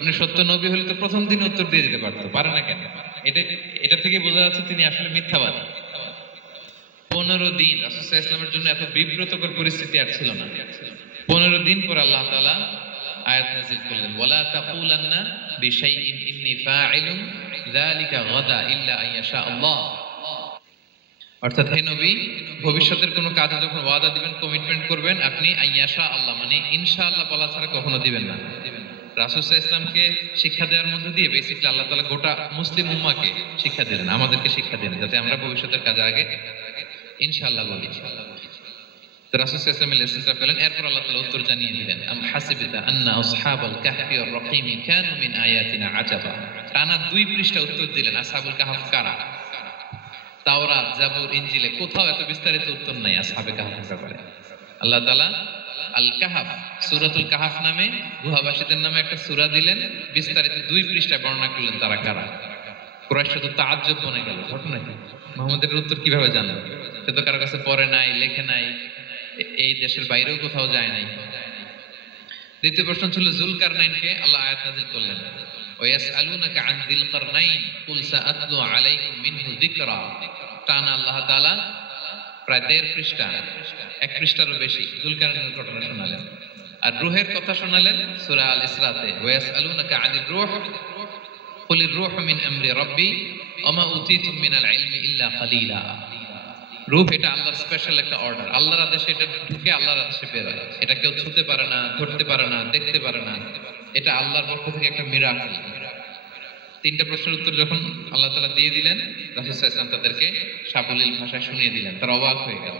উনি সত্য নবী হলে তো প্রথম দিন উত্তর দিয়ে দিতে পারতো, পারে না কেন? এটা থেকে বোঝা যাচ্ছে তিনি আসলে মিথ্যাবাদী। 15 দিন রাসূল সাল্লাল্লাহু আলাইহি ওয়াসাল্লামের জন্য এত বিব্রতকর পরিস্থিতি আর ছিল না। 15 দিন পর আল্লাহ তাআলা আয়াত নাযিল করলেন, ওয়ালা তাকুলান্না বিশাইইন ইন্নী ফাইলুন যালিকা গাদা ইল্লা আইয়াশা আল্লাহ। অর্থাৎ হে নবী, ভবিষ্যতের কোনো কাজে যখন ওয়াদা দিবেন, কমিটমেন্ট করবেন, আপনি আইয়াশা আল্লাহ মানে ইনশাআল্লাহ বলা ছাড়া কখনো দিবেন না। রাসূল সাল্লাল্লাহু আলাইহি ওয়াসাল্লামকে শিক্ষা দেওয়ার মধ্যে দিয়ে বেসিক্যালি আল্লাহ তাআলা গোটা মুসলিম উম্মাহকে শিক্ষা দিলেন, আমাদেরকে শিক্ষা দিলেন, যাতে আমরা ভবিষ্যতের কাজে আগে ইনশাআল্লাহ বলি। তো রাসূল সাল্লাল্লাহু আলাইহি ওয়াসাল্লাম লেসনটা পেলেন, এরপর আল্লাহ তাআলা উত্তর জানিয়ে দিলেন, আম হাসিবতা আন্না আসহাবাল কাহফি ওয়ার রাকিম কানু মিন আয়াতিনা আজাবা। টানা 2 পৃষ্ঠা উত্তর দিলেন আসহাবুল কাহফ কারা। তাওরাত, জাবুর, ইনজিলে কোথাও এত বিস্তারিত উত্তর নাই আসহাবে কাহফের ব্যাপারে। আল্লাহ তাআলা আল কাহফ, সূরাতুল কাহফ নামে গুহাবাসীদের নামে একটা সূরা দিলেন, বিস্তারিত 2 পৃষ্ঠায় বর্ণনা করলেন তারা কারা। কুরাইশরা তো তাআজ্জুব বনে গেল, ঘটনা কি? মুহাম্মদের উত্তর কিভাবে জানলো? সে তো কারো কাছে পড়ে নাই, লেখে নাই, এই দেশের বাইরেও কোথাও যায় নাই। দ্বিতীয় প্রশ্ন ছিল যুলকারনাইনকে আল্লাহ আয়াত নাযিল করলেন, ওয়ায়াসআলুনাকা আন যিল কারনাইন কুল সাআতলু আলাইকুম মিনহু যিকরা। টানা আল্লাহ তাআলা প্রায় 1.5 পৃষ্ঠা, 1 পৃষ্ঠারও বেশি যুলকারনাইনের ঘটনা শোনালেন। আর রূহের কথা শোনালেন সূরা আল ইসরাতে, ওয়ায়াসআলুনাকা আনির রূহ কুলির রূহু মিন আমরি রাব্বি ওয়া মা উতীতুম মিনাল ইলমি ইল্লা কালিলা। রূহ এটা আল্লাহর স্পেশাল একটা অর্ডার, আল্লাহর আদেশে এটা ঢুকে আল্লাহর আদেশে বের হয়। এটা কেউ ছুঁতে পারে না, ধরতে পারে না, দেখতে পারে না। এটা আল্লাহর পক্ষ থেকে একটা মিরাকেল। 3টা প্রশ্নের উত্তর যখন আল্লাহ তাআলা দিয়ে দিলেন, রাসূল সাল্লাল্লাহু আলাইহি ওয়াসাল্লাম তাদেরকে সাবলীল ভাষায় শুনিয়ে দিলেন। তারা অবাক হয়ে গেল।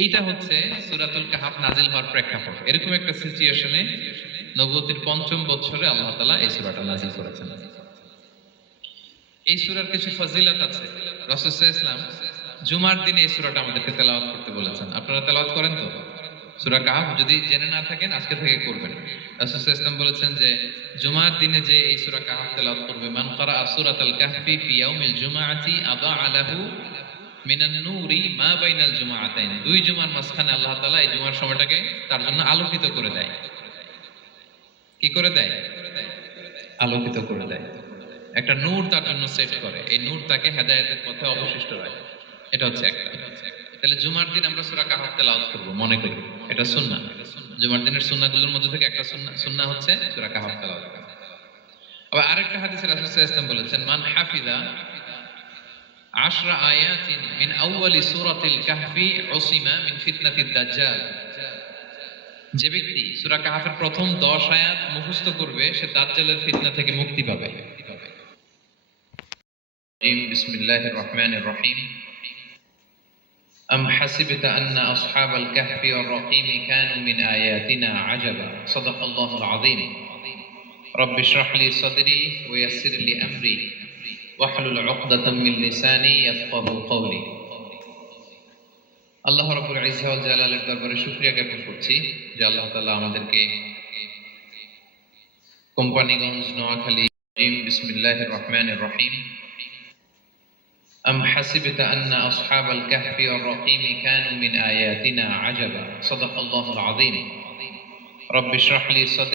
এইটা হচ্ছে সূরাতুল কাহফ নাজিল হওয়ার প্রেক্ষাপট। এরকম একটা সিচুয়েশনে নবুয়তির 5ম বছরে আল্লাহ তাআলা এই সূরাটা নাজিল করেছেন। এই সূরার কিছু ফজিলত আছে। রাসূল সাল্লাল্লাহু আলাইহি ওয়াসাল্লাম জুমার দিনে এই সূরাটা আমাদেরকে তেলাওয়াত করতে বলেছেন। আপনারা তেলাওয়াত করেন তো? সূরা কাহফ যদি জেনে না থাকেন আজকে থেকে করবেন। রাসূল সাল্লাল্লাহু আলাইহি ওয়াসাল্লাম বলেছেন যে জুমার দিনে যে এই সূরা কাহফ তেলাওয়াত করবে, মান ক্বারা সূরাতাল কাহফি ফি ইয়াউমিল জুমআতি আদাআ লাহু মিনান নূরি মা বাইনাল জুমআতাইন। 2 জুমার মাঝখানে আল্লাহ তাআলা এই জুমার সময়টাকে তার জন্য আলোকিত করে দেয়। কি করে দেয়? আলোকিত করে দেয়। একটা নূর তার জন্য সেট করে, এই নূর তাকে হেদায়েতের পথে অবশিষ্ট রাখে। এটা হচ্ছে একটা। তাহলে জুমার দিন আমরা সূরা কাহফ তেলাওয়াত করব, মনে করি এটা সুন্নাহ। জুমার দিনের সুন্নাহগুলোর মধ্যে থেকে একটা সুন্নাহ হচ্ছে সূরা কাহফ তেলাওয়াত করা। আবার আরেকটা হাদিসে রাসূল সাল্লাল্লাহু আলাইহি ওয়াসাল্লাম বলেছেন, মান হাফিযা 10 আয়াতিন মিন আউয়ালি সূরাতিল কাহফি উসিমা মিন ফিতনাতিদ দাজ্জাল। যে ব্যক্তি সূরা কাহফের প্রথম 10 আয়াত মুখস্থ করবে, সে দাজ্জালের ফিতনা থেকে মুক্তি পাবে। বিসমিল্লাহির রহমানির রহিম। আম হাসিবতা আন্না আসহাবাল কাহফি ওয়ার রাকিম কানু মিন আয়াতিনা আজাবা। সাদাকাল্লাহুল আযীম। রাব্বি ইশরাহ লি সাদরি ওয়া ইয়াসসির লি আমরি ওয়াহলুল উকদাতাম মিন লিসানি ইয়াফকাহু কওলি। আল্লাহ রাব্বুল ইজ্জা ওয়াল জালালের দরবারে শুকরিয়া জ্ঞাপন করছি যে আল্লাহ তাআলা আমাদেরকে কোম্পানিগঞ্জ, নোয়াখালী। বিসমিল্লাহির রহমানির রহিম। আম হাসিবতা আন্না আসহাবাল কাহফি ওয়ার রাকিম কানু মিন আয়াতিনা আজাবা। সাদাকাল্লাহুল আযীম। রাব্বি ইশরাহ লি সাদরি